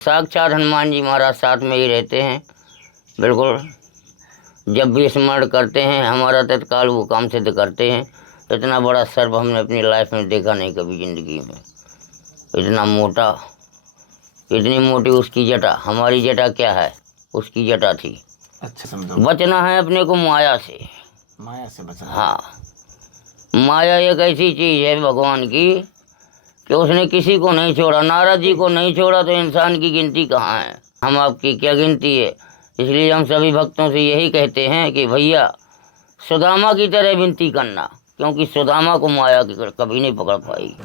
साक्षात हनुमान जी महाराज साथ में ही रहते हैं। बिल्कुल, जब भी स्मरण करते हैं हमारा तत्काल वो काम सिद्ध करते हैं। इतना बड़ा सर्प हमने अपनी लाइफ में देखा नहीं कभी ज़िंदगी में। इतना मोटा, इतनी मोटी उसकी जटा, हमारी जटा क्या है, उसकी जटा थी। अच्छा, समझो। बचना है अपने को माया से। माया से बचना। हाँ, माया एक ऐसी चीज़ है भगवान की कि उसने किसी को नहीं छोड़ा। नारद जी को नहीं छोड़ा तो इंसान की गिनती कहाँ है, हम आपकी क्या गिनती है। इसलिए हम सभी भक्तों से यही कहते हैं कि भैया सुदामा की तरह विनती करना, क्योंकि सुदामा को माया कभी नहीं पकड़ पाई।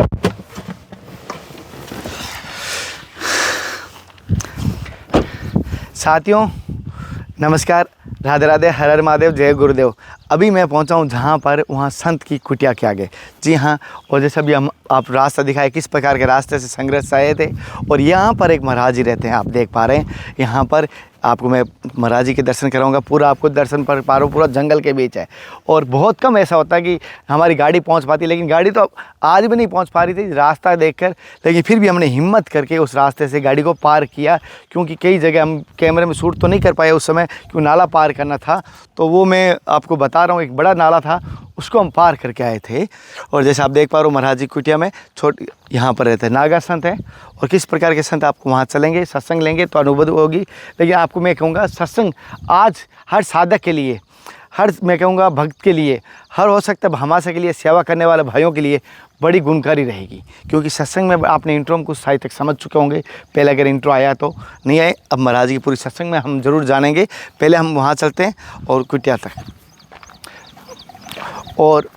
साथियों नमस्कार, राधे राधे, हर हर महादेव, जय गुरुदेव। अभी मैं पहुंचा हूं जहां पर वहां संत की कुटिया के आगे। जी हां, और जैसे अभी हम आप रास्ता दिखाए किस प्रकार के रास्ते से संघर्ष आए थे। और यहाँ पर एक महाराज जी रहते हैं, आप देख पा रहे हैं। यहाँ पर आपको मैं महाराज जी के दर्शन कराऊंगा। पूरा आपको दर्शन कर पा रहा हूँ, पूरा जंगल के बीच है। और बहुत कम ऐसा होता है कि हमारी गाड़ी पहुँच पाती, लेकिन गाड़ी तो आज भी नहीं पहुँच पा रही थी रास्ता देखकर। लेकिन फिर भी हमने हिम्मत करके उस रास्ते से गाड़ी को पार किया, क्योंकि कई जगह हम कैमरे में शूट तो नहीं कर पाए उस समय, क्योंकि नाला पार करना था। तो वो मैं आपको बता रहा हूँ, एक बड़ा नाला था, उसको हम पार करके आए थे। और जैसे आप देख पा रहे हो महाराज जी कुटिया में छोटी यहाँ पर रहते हैं, नागा संत हैं। और किस प्रकार के संत, आपको वहाँ चलेंगे, सत्संग लेंगे तो अनुभव होगी। लेकिन आपको मैं कहूँगा सत्संग आज हर साधक के लिए, हर मैं कहूँगा भक्त के लिए, हर हो सकता है हमाशा के लिए, सेवा करने वाले भाइयों के लिए बड़ी गुणकारी रहेगी। क्योंकि सत्संग में आपने इंट्रो में कुछ साहित्य तक समझ चुके होंगे। पहले अगर इंट्रो आया तो नहीं आए, अब महाराज की पूरी सत्संग में हम ज़रूर जानेंगे। पहले हम वहाँ चलते हैं और कुटिया तक। और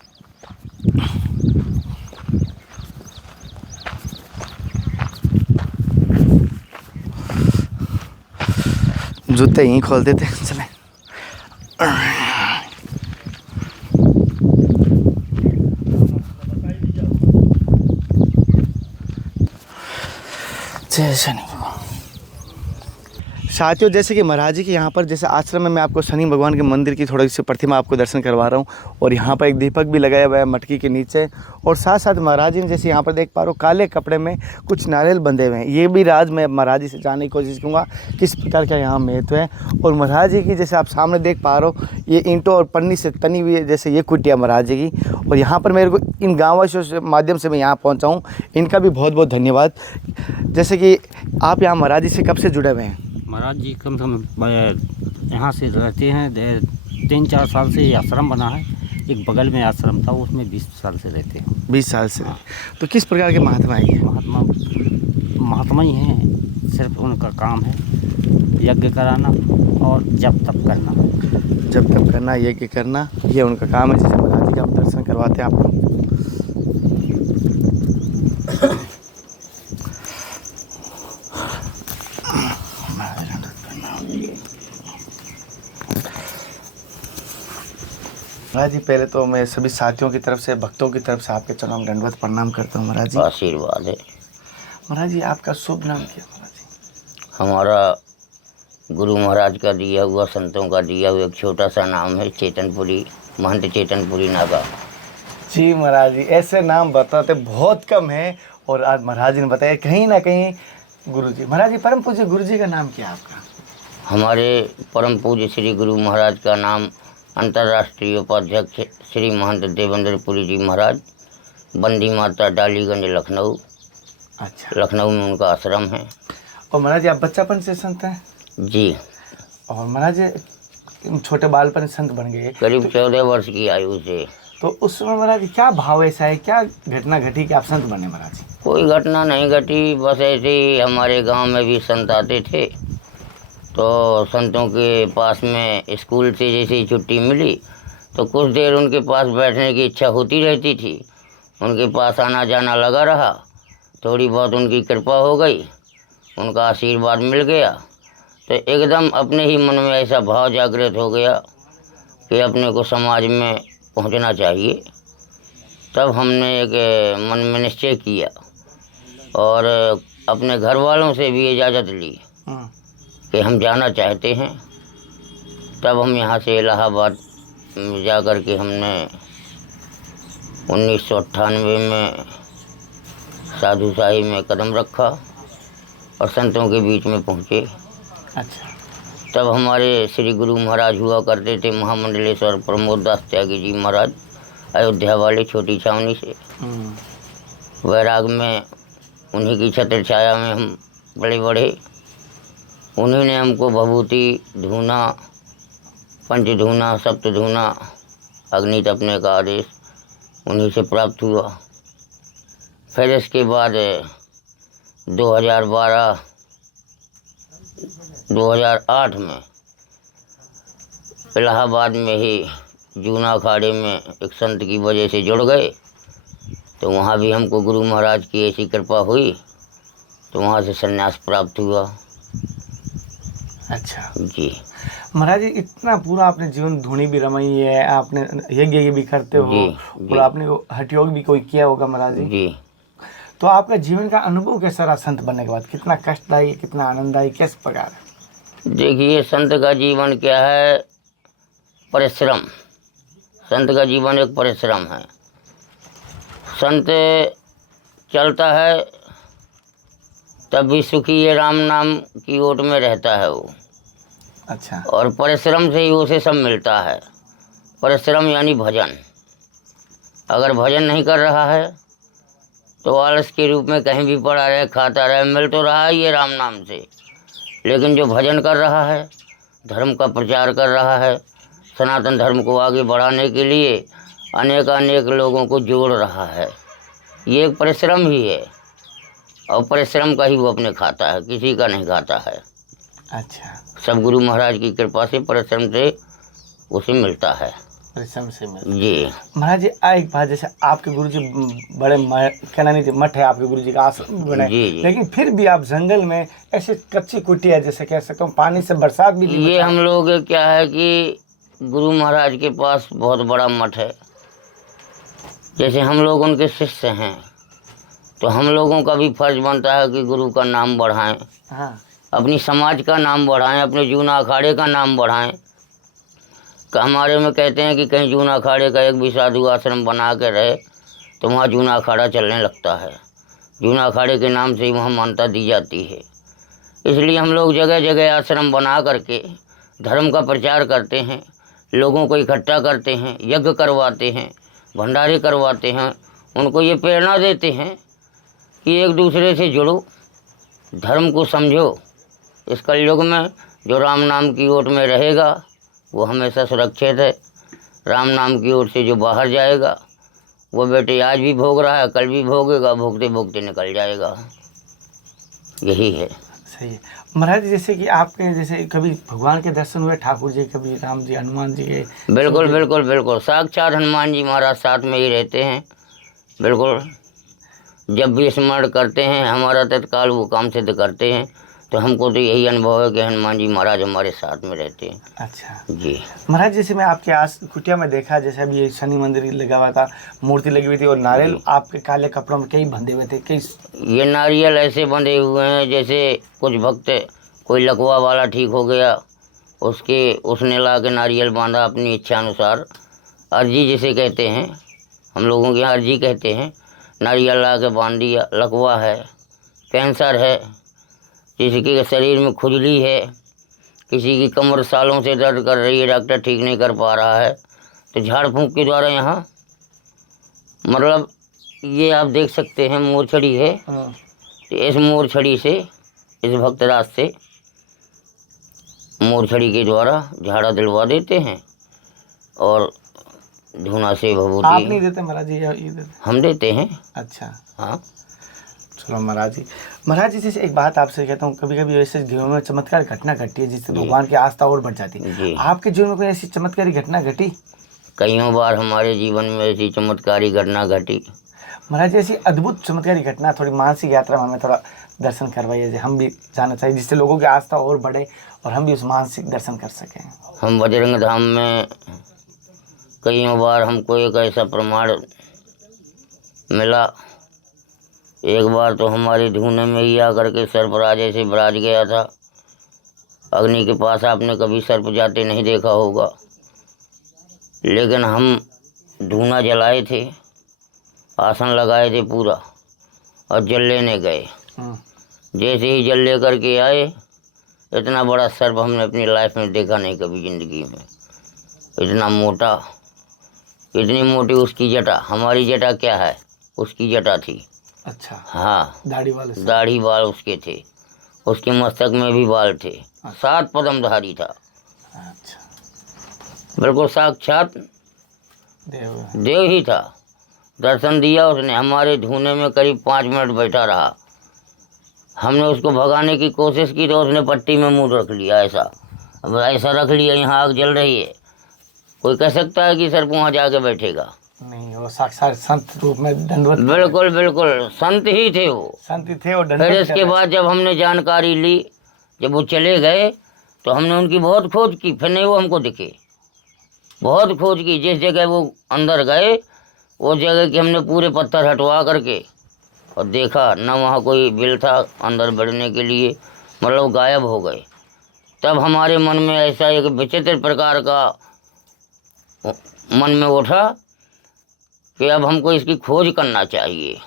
जूते यहीं खोल देते हैं, चलें। जय शनि भगवान। साथियों, जैसे कि महाराज जी के यहाँ पर जैसे आश्रम में मैं आपको शनि भगवान के मंदिर की थोड़ी सी प्रतिमा आपको दर्शन करवा रहा हूँ। और यहाँ पर एक दीपक भी लगाया हुआ है मटकी के नीचे। और साथ साथ महाराज जी ने जैसे यहाँ पर देख पा रहे हो काले कपड़े में कुछ नारियल बंधे हुए हैं। ये भी राज मैं महाराज जी से जानने की कोशिश करूँगा किस प्रकार का यहाँ महत्व है। और महाराज जी की जैसे आप सामने देख पा रहे हो, ये ईंटों और पन्नी से तनी हुई है जैसे ये कुटिया महाराज जी की। और यहाँ पर मेरे को इन गाँववासियों से माध्यम से मैं यहाँ पहुँचा हूँ, इनका भी बहुत बहुत धन्यवाद। जैसे कि आप यहाँ महाराज जी से कब से जुड़े हुए हैं? महाराज जी कम से कम यहाँ से रहते हैं 3-4 साल से। ये आश्रम बना है, एक बगल में आश्रम था, उसमें 20 साल से रहते हैं। 20 साल से। तो किस प्रकार के महात्मा है? महात्मा ही हैं, सिर्फ उनका काम है यज्ञ कराना और जप तप करना। जप तप करना, यज्ञ करना, ये उनका काम है। जैसे महाराज जी का हम दर्शन करवाते हैं आपको। महाराज जी, पहले तो मैं सभी साथियों की तरफ से, भक्तों की तरफ से आपके चरणों में दंडवत प्रणाम करता हूँ महाराज जी। आशीर्वाद है। महाराज जी, आपका शुभ नाम क्या है महाराज जी? हमारा गुरु महाराज का दिया हुआ, संतों का दिया हुआ एक छोटा सा नाम है चेतनपुरी, महंत चेतनपुरी नागा। जी महाराज जी, ऐसे नाम बताते बहुत कम है। और आज महाराज जी ने बताया कहीं ना कहीं गुरु जी। महाराज जी, परम पूज्य गुरु जी का नाम क्या है आपका? हमारे परम पूज्य श्री गुरु महाराज का नाम अंतर्राष्ट्रीय उपाध्यक्ष श्री महंत देवेंद्रपुरी जी महाराज, बंदी माता डालीगंज लखनऊ। अच्छा, लखनऊ में उनका आश्रम है। और महाराज जी, आप बच्चापन से संत हैं? जी, और महाराज जी छोटे बालपन से संत बन गए, करीब 14 वर्ष की आयु से। तो उस समय महाराज जी क्या भाव ऐसा है, क्या घटना घटी कि आप संत बने महाराज जी? कोई घटना नहीं घटी, बस ऐसे ही हमारे गांव में भी संत आते थे, तो संतों के पास में स्कूल से जैसे ही छुट्टी मिली तो कुछ देर उनके पास बैठने की इच्छा होती रहती थी। उनके पास आना जाना लगा रहा, थोड़ी बहुत उनकी कृपा हो गई, उनका आशीर्वाद मिल गया, तो एकदम अपने ही मन में ऐसा भाव जागृत हो गया कि अपने को समाज में पहुंचना चाहिए। तब हमने एक मन में निश्चय किया और अपने घर वालों से भी इजाज़त ली कि हम जाना चाहते हैं। तब हम यहाँ से इलाहाबाद जा कर के हमने 1998 में साधु शाही में कदम रखा। और संतों के बीच में पहुँचे। अच्छा। तब हमारे श्री गुरु महाराज हुआ करते थे महामंडलेश्वर प्रमोद दास त्यागी जी महाराज, अयोध्या वाले, छोटी छावनी से। वैराग में उन्हीं की छत्र छाया में हम बड़े बड़े। उन्हीं ने हमको भभूति, धूना, पंचधूना, सप्तधूना, अग्नि तपने का आदेश उन्हीं से प्राप्त हुआ। फिर इसके बाद 2008 में इलाहाबाद में ही जूना अखाड़े में एक संत की वजह से जुड़ गए, तो वहाँ भी हमको गुरु महाराज की ऐसी कृपा हुई, तो वहाँ से संन्यास प्राप्त हुआ। अच्छा जी महाराज जी, इतना पूरा आपने जीवन धूनी भी रमाई है, आपने यज्ञ भी करते हो और आपने हठ योग भी कोई किया होगा महाराज जी। जी। तो आपका जीवन का अनुभव कैसा रहा संत बनने के बाद? कितना कष्टदायी, कितना आनंददायी, किस प्रकार? देखिए, संत का जीवन क्या है? परिश्रम। संत का जीवन एक परिश्रम है। संत चलता है तब भी सुखी है, राम नाम की ओट में रहता है वो। अच्छा। और परिश्रम से ही उसे सब मिलता है। परिश्रम यानी भजन। अगर भजन नहीं कर रहा है तो आलस के रूप में कहीं भी पड़ा रहे, खाता रहे, मिल तो रहा है ये राम नाम से। लेकिन जो भजन कर रहा है, धर्म का प्रचार कर रहा है, सनातन धर्म को आगे बढ़ाने के लिए अनेक लोगों को जोड़ रहा है, ये एक परिश्रम ही है। और परिश्रम का ही वो अपने खाता है, किसी का नहीं खाता है। अच्छा। सब गुरु महाराज की कृपा से परिश्रम से उसे मिलता है। परिश्रम से मिलता। जी महाराज जी, एक बात, जैसे आपके गुरुजी बड़े कहना नहीं थे, मठ है आपके गुरुजी का, आश्रम बने, जी। लेकिन फिर भी आप जंगल में ऐसे कच्ची कुटिया, जैसे कह सकता हूँ, पानी से बरसात भी नहीं ये होता। हम लोग क्या है कि गुरु महाराज के पास बहुत बड़ा मठ है, जैसे हम लोग उनके शिष्य हैं, तो हम लोगों का भी फर्ज बनता है कि गुरु का नाम बढ़ाएं। हाँ। अपनी समाज का नाम बढ़ाएं, अपने जूना अखाड़े का नाम बढ़ाएं। हमारे में कहते हैं कि कहीं जूना अखाड़े का एक भी साधु आश्रम बना के रहे तो वहाँ जूना अखाड़ा चलने लगता है। जूना अखाड़े के नाम से ही वहाँ मान्यता दी जाती है। इसलिए हम लोग जगह जगह आश्रम बना करके धर्म का प्रचार करते हैं, लोगों को इकट्ठा करते हैं, यज्ञ करवाते हैं, भंडारे करवाते हैं, उनको ये प्रेरणा देते हैं कि एक दूसरे से जुड़ो, धर्म को समझो। इस कलयुग में जो राम नाम की ओट में रहेगा वो हमेशा सुरक्षित है। राम नाम की ओर से जो बाहर जाएगा वो बेटे आज भी भोग रहा है, कल भी भोगेगा, भोगते भोगते निकल जाएगा। यही है। सही है महाराज जी। जैसे कि आपके जैसे कभी भगवान के दर्शन हुए, ठाकुर जी, कभी राम जी, हनुमान जी के? बिल्कुल बिल्कुल बिल्कुल, साक्षात हनुमान जी महाराज साथ में ही रहते हैं। बिल्कुल, जब भी स्मरण करते हैं हमारा तत्काल वो काम सिद्ध करते हैं। तो हमको तो यही अनुभव है कि हनुमान जी महाराज हमारे साथ में रहते हैं। अच्छा जी महाराज, जैसे मैं आपके आस कुटिया में देखा, जैसे अभी ये शनि मंदिर लगा हुआ था, मूर्ति लगी हुई थी, और नारियल आपके काले कपड़ों में कई बंधे हुए थे, कई। ये नारियल ऐसे बंधे हुए हैं जैसे कुछ भक्त, कोई लकवा वाला ठीक हो गया, उसने ला के नारियल बांधा अपनी इच्छा अनुसार। अर्जी जिसे कहते हैं, हम लोगों के यहाँ अर्जी कहते हैं। नारियल ला के बांध दिया। लकवा है, कैंसर है, किसी के शरीर में खुजली है, किसी की कमर सालों से दर्द कर रही है, डॉक्टर ठीक नहीं कर पा रहा है, तो झाड़ फूंक के द्वारा यहाँ, मतलब ये आप देख सकते हैं मोरछड़ी है, तो इस मोरछड़ी से, इस भक्तराज से मोरछड़ी के द्वारा झाड़ा दिलवा देते हैं। और धूना से भभूति। आप नहीं देते महाराज जी, ये देते? हम देते हैं। अच्छा। हाँ चलो महाराज जी। महाराज जी, जैसे एक बात आपसे कहता हूँ, कभी कभी ऐसे जीवन में चमत्कार घटना घटी है जिससे भगवान की आस्था और बढ़ जाती है। आपके जीवन में कोई ऐसी चमत्कारी घटना घटी? कईयों बार हमारे जीवन में ऐसी चमत्कारी घटना घटी। महाराज जी, ऐसी अद्भुत चमत्कारी घटना, थोड़ी मानसिक यात्रा में हमें थोड़ा दर्शन करवाइए, हम भी जाना चाहिए, जिससे लोगों की आस्था और बढ़े और हम भी उस मानसिक दर्शन कर सकें। हम बजरंग धाम में कईयों बार हमको एक ऐसा प्रमाण मिला। एक बार तो हमारे धूने में ही आकर के सर्पराज ऐसे विराज गया था। अग्नि के पास आपने कभी सर्प जाते नहीं देखा होगा, लेकिन हम धूना जलाए थे, आसन लगाए थे पूरा, और जल लेने गए। जैसे ही जल लेकर के आए, इतना बड़ा सर्प हमने अपनी लाइफ में देखा नहीं कभी ज़िंदगी में। इतना मोटा, इतनी मोटी उसकी जटा, हमारी जटा क्या है, उसकी जटा थी। अच्छा, हाँ, दाढ़ी वाले से। दाढ़ी बाल उसके थे, उसके मस्तक में भी बाल थे, 7 पदमधारी था, अच्छा, बिल्कुल साक्षात देव। देव ही था। दर्शन दिया उसने, हमारे धुने में करीब 5 मिनट बैठा रहा। हमने उसको भगाने की कोशिश की तो उसने पट्टी में मुंह रख लिया, ऐसा रख लिया, यहाँ आग जल रही है। कोई कह सकता है कि सर्प वहाँ जाके बैठेगा? नहीं, वो साक्षात संत रूप में दंडवत। बिल्कुल बिल्कुल संत ही थे वो। संत थे और फिर दंडवत। इसके बाद जब हमने जानकारी ली, जब वो चले गए तो हमने उनकी बहुत खोज की, फिर नहीं वो हमको दिखे। बहुत खोज की, जिस जगह वो अंदर गए वो जगह के हमने पूरे पत्थर हटवा करके और देखा, न वहाँ कोई बिल था अंदर बढ़ने के लिए, मतलब गायब हो गए। तब हमारे मन में ऐसा एक विचित्र प्रकार का मन में उठा कि अब हमको इसकी खोज करना चाहिए।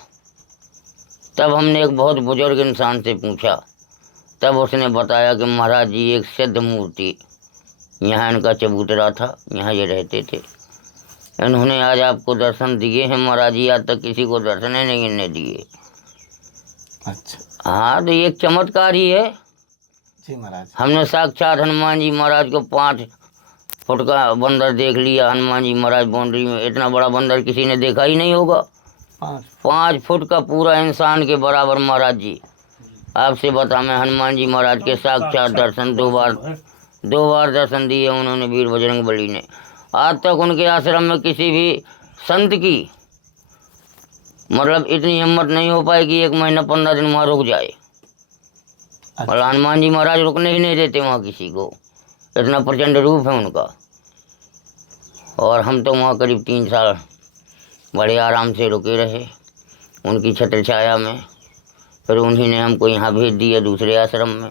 तब हमने एक बहुत बुजुर्ग इंसान से पूछा, तब उसने बताया कि महाराज जी एक सिद्ध मूर्ति, यहाँ इनका चबूतरा था, यहाँ ये रहते थे, इन्होंने आज आपको दर्शन दिए हैं महाराज जी, आज तक किसी को दर्शन ही नहीं इन्हें दिए। अच्छा, हाँ, तो ये एक चमत्कार ही है जी महाराज। हमने साक्षात हनुमान जी महाराज को 5 फुट का बंदर देख लिया। हनुमान जी महाराज बाउंड्री में, इतना बड़ा बंदर किसी ने देखा ही नहीं होगा। 5 फुट का पूरा इंसान के बराबर महाराज जी। आपसे बता, मैं हनुमान जी महाराज के साक्षात दर्शन 2 बार दर्शन दिए उन्होंने, वीर बजरंग बली ने। आज तक उनके आश्रम में किसी भी संत की मतलब इतनी हिम्मत नहीं हो पाएगी 1 महीना 15 दिन वहाँ रुक जाए। और हनुमान जी महाराज रुकने ही नहीं देते वहाँ किसी को, इतना प्रचंड रूप है उनका। और हम तो वहाँ करीब 3 साल बड़े आराम से रुके रहे उनकी छत्र छाया में। फिर उन्हीं ने हमको यहाँ भेज दिया दूसरे आश्रम में,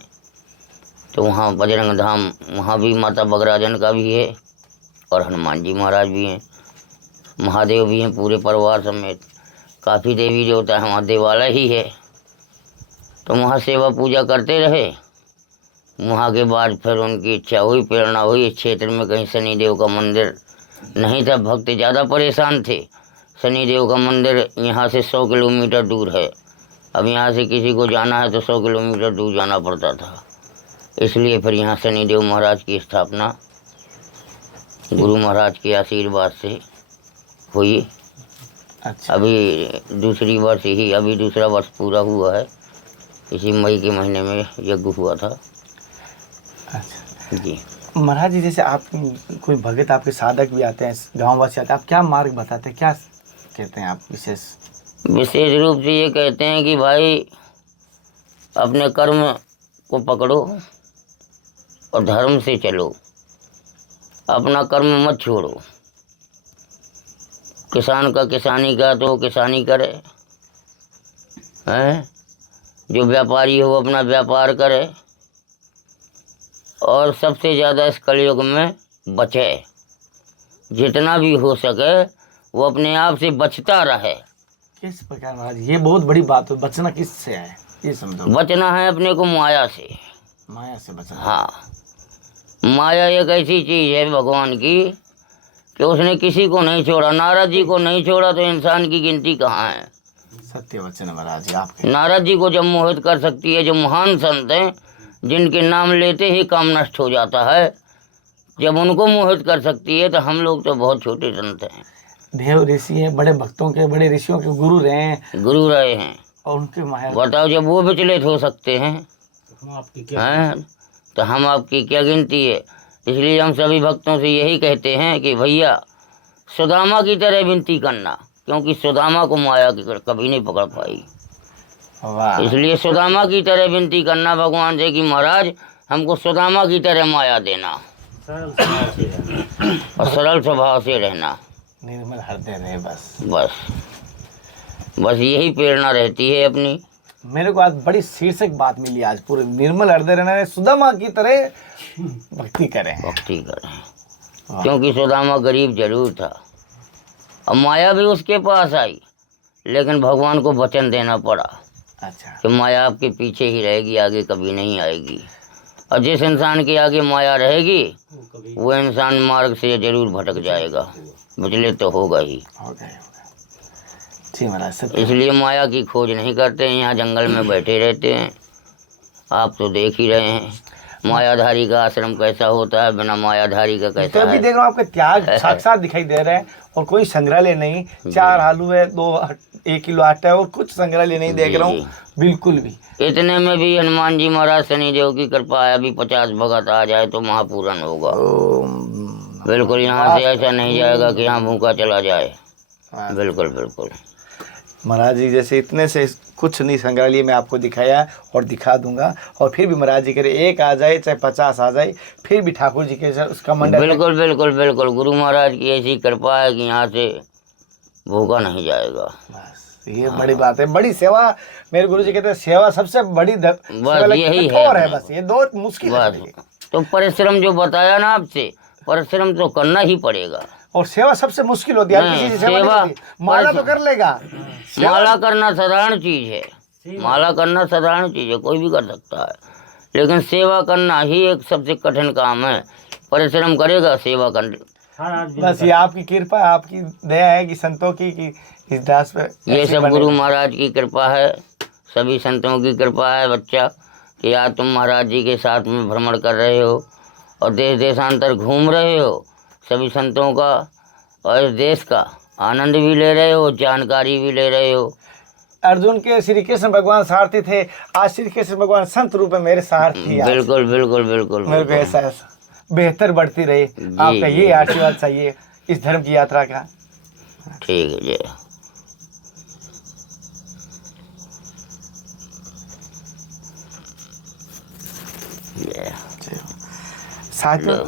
तो वहाँ बजरंग धाम, वहाँ भी माता बगराजन का भी है और हनुमान जी महाराज भी हैं, महादेव भी हैं पूरे परिवार समेत। काफ़ी देवी देवता है, वहाँ देवालय ही है। तो वहाँ सेवा पूजा करते रहे। वहाँ के बाद फिर उनकी इच्छा हुई, प्रेरणा हुई, इस क्षेत्र में कहीं शनिदेव का मंदिर नहीं था, भक्त ज़्यादा परेशान थे। शनिदेव का मंदिर यहाँ से 100 किलोमीटर दूर है। अब यहाँ से किसी को जाना है तो 100 किलोमीटर दूर जाना पड़ता था। इसलिए फिर यहाँ शनिदेव महाराज की स्थापना गुरु महाराज के आशीर्वाद से हुई। अच्छा, अभी दूसरा वर्ष पूरा हुआ है। इसी मई के महीने में यज्ञ हुआ था। अच्छा जी महाराज जी, जैसे आप कोई भगत, आपके साधक भी आते हैं, गाँववासी आते हैं, आप क्या मार्ग बताते हैं, क्या कहते हैं आप विशेष रूप से ये कहते हैं कि भाई अपने कर्म को पकड़ो और धर्म से चलो, अपना कर्म मत छोड़ो। किसान का किसानी का तो किसानी करे, हैं? जो व्यापारी हो अपना व्यापार करे, और सबसे ज़्यादा इस कलयुग में बचे, जितना भी हो सके वो अपने आप से बचता रहे। किस प्रकार महाराज, ये बहुत बड़ी बात है। बचना किससे है ये समझो। बचना है अपने को माया से। माया से बचना। हाँ, माया एक ऐसी चीज़ है भगवान की कि उसने किसी को नहीं छोड़ा। नारद जी को नहीं छोड़ा तो इंसान की गिनती कहाँ है। सत्य वचन है महाराज जी आपके। नारद जी को जब मोहित कर सकती है, जो महान संत हैं जिनके नाम लेते ही काम नष्ट हो जाता है, जब उनको मोहित कर सकती है तो हम लोग तो बहुत छोटे संत हैं। देव ऋषि हैं, बड़े भक्तों के, बड़े ऋषियों के गुरु रहे हैं, गुरु रहे हैं, और उनके माया। बताओ जब वो विचलित हो सकते हैं तो हम आपकी क्या गिनती है। इसलिए हम सभी भक्तों से यही कहते हैं कि भैया सुदामा की तरह विनती करना, क्योंकि सुदामा को माया कभी नहीं पकड़ पाई। वाह। इसलिए सुदामा की तरह विनती करना भगवान से कि महाराज हमको सुदामा की तरह माया देना और सरल स्वभाव से रहना। निर्मल हृदय रहे बस यही प्रेरणा रहती है अपनी। मेरे को आज बड़ी शीर्षक बात मिली आज, पूरे निर्मल हृदय रहना, सुदामा की तरह भक्ति करें। क्योंकि सुदामा गरीब जरूर था और माया भी उसके पास आई, लेकिन भगवान को वचन देना पड़ा। अच्छा। कि माया आपके पीछे ही रहेगी, आगे कभी नहीं आएगी। और जिस इंसान के आगे माया रहेगी वो इंसान मार्ग से जरूर भटक जाएगा, विचलित तो होगा ही। हो गए जी महाराज, सत्य। इसलिए माया की खोज नहीं करते हैं, यहाँ जंगल में बैठे रहते हैं। आप तो देख ही रहे हैं मायाधारी का आश्रम कैसा होता है, बिना मायाधारी का तो कैसा अभी है। देख रहा हूँ आपके त्याग साक्षात दिखाई दे रहे हैं, और कोई संग्रहालय नहीं, 4 आलू है, 1 किलो आटा है, और कुछ संग्रहालय नहीं देख रहा हूँ बिल्कुल भी। इतने में भी हनुमान जी महाराज शनिदेव की कृपा है, अभी 50 भगत आ जाए तो महापूरन होगा। बिल्कुल यहाँ से ऐसा नहीं जाएगा कि यहाँ भूखा चला जाए। बिल्कुल बिल्कुल महाराज जी जैसे इतने से कुछ नहीं संग्रहालय में आपको दिखाया और दिखा दूंगा, और फिर भी महाराज जी करे 1 आ जाए चाहे 50 आ जाए, फिर भी ठाकुर जी के उसका मंडल। बिल्कुल बिल्कुल बिल्कुल गुरु महाराज की ऐसी कृपा है कि यहाँ से भूखा नहीं जाएगा। बस ये बड़ी बात है, बड़ी सेवा। मेरे गुरु जी कहते हैं सेवा सबसे बड़ी बस यही कठोर है, है, बस ये 2 मुश्किल है। बस तो परिश्रम जो बताया ना आपसे, परिश्रम तो करना ही पड़ेगा। और सेवा सबसे मुश्किल होती है, किसी की सेवा नहीं होती। माला तो कर लेगा, माला करना साधारण चीज है, माला करना साधारण चीज है, कोई भी कर सकता है, लेकिन सेवा करना ही एक सबसे कठिन काम है। परिश्रम करेगा सेवा कर। बस ये आपकी कृपा, आपकी दया है कि संतों की कि इस दास पे ये सब गुरु महाराज की कृपा है, सभी संतों की कृपा है बच्चा, कि आज तुम महाराज जी के साथ में भ्रमण कर रहे हो और देश देशांतर घूम रहे हो, सभी संतों का और इस देश का आनंद भी ले रहे हो, जानकारी भी ले रहे हो। अर्जुन के श्री कृष्ण भगवान सारथी थे, आज श्री कृष्ण भगवान संत रूप में मेरे सारथी हैं। बिल्कुल बिल्कुल बिल्कुल मेरे को ऐसा बेहतर बढ़ती रही, आपका ये आशीर्वाद चाहिए इस धर्म की यात्रा का। ठीक है जय। साथियों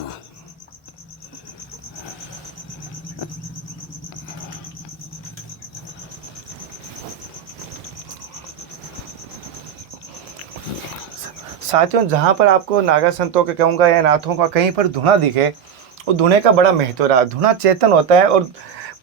साथियों जहाँ पर आपको नागा संतों के कहूँगा या नाथों का कहीं पर धुना दिखे, वो धुने का बड़ा महत्व रहा। धुना चेतन होता है, और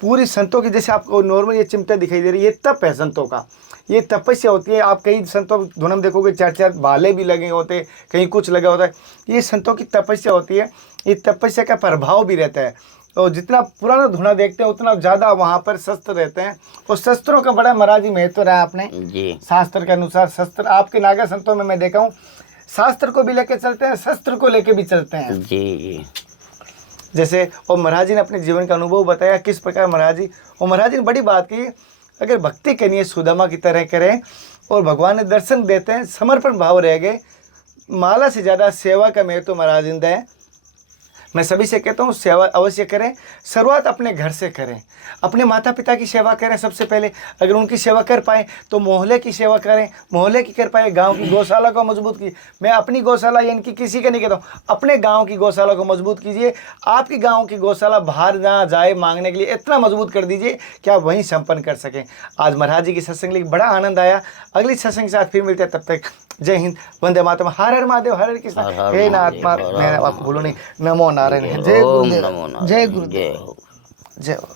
पूरी संतों की जैसे आपको नॉर्मल ये चिमटा दिखाई दे रही है, ये तप है संतों का, ये तपस्या होती है। आप कई संतों धुन में देखोगे 4-4 भाले भी लगे होते, कहीं कुछ लगा होता है, ये संतों की तपस्या होती है। ये तपस्या का प्रभाव भी रहता है, और जितना पुराना धुना देखते हैं उतना ज़्यादा वहाँ पर शस्त्र रहते हैं, और शस्त्रों का बड़ा महाराज जी महत्व रहा आपने जी। शास्त्र के अनुसार शस्त्र आपके नागा संतों में मैं देखा हूँ, शास्त्र को भी लेके चलते हैं, शस्त्र को लेके भी चलते हैं। जी जी जैसे और महाराज जी ने अपने जीवन का अनुभव बताया किस प्रकार महाराज जी, और महाराज जी ने बड़ी बात की, अगर भक्ति करनी है सुदामा की तरह करें, और भगवान ने दर्शन देते हैं, समर्पण भाव रह गए, माला से ज़्यादा सेवा का महत्व महाराज जी ने। मैं सभी से कहता हूँ सेवा अवश्य करें, शुरुआत अपने घर से करें, अपने माता पिता की सेवा करें सबसे पहले। अगर उनकी सेवा कर पाएँ तो मोहल्ले की सेवा करें, मोहल्ले की कर पाए गांव की गौशाला को मजबूत की। मैं अपनी गौशाला या इनकी किसी का नहीं कहता हूँ, अपने गांव की गौशाला को मजबूत कीजिए। आपकी गांव की गौशाला बाहर ना जाए मांगने के लिए, इतना मजबूत कर दीजिए कि आप वहीं संपन्न कर सकें। आज महाराज जी की सत्संग लेकर बड़ा आनंद आया। अगली सत्संग के साथ फिर मिलते हैं, तब तक जय हिंद, वंदे मातरम, हर हर महादेव, हर हर कृष्ण, हे नाथ, मैं आपको भूलो नहीं, नमो नारायण, जय गुरुदेव, जय गुरुदेव, जय हो।